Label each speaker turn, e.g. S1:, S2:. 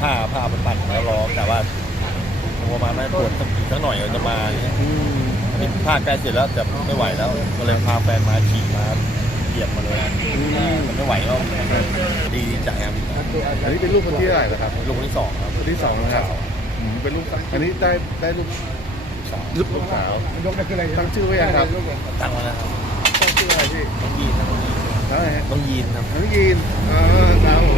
S1: ผ้าผ้ามันปั่นแล้วรอแต่ว่าประมาณนั้นตรวจสักอีกสักหน่อยเราจะมาเนี่ย
S2: อั
S1: นนี้ผ้าใกล้เสร็จแล้วแต่ไม่ไหวแล้ว ก็เลยพาแฟนมาขี่มาเหยียบมาเลยมันไม่ไหวก็ดีใจครับ
S2: อันนี้เป็นลูกคนที่เท่าไหร่ครับ
S1: ลูกคนที่สองครับ
S2: คนที่สองนะครับเป็นลูกอันนี้ได้ได้ลูก
S1: สาว
S2: ลูกสาวตั้งชื่อไว้ยังครับ
S1: ตั้งแล้วนะครับ
S2: ตั้งชื่ออะไรพี่
S1: น้องยีนครับ
S2: เท่าไหร่ฮะ
S1: น้องยีนครับ
S2: น้องยีนอ่าครับผม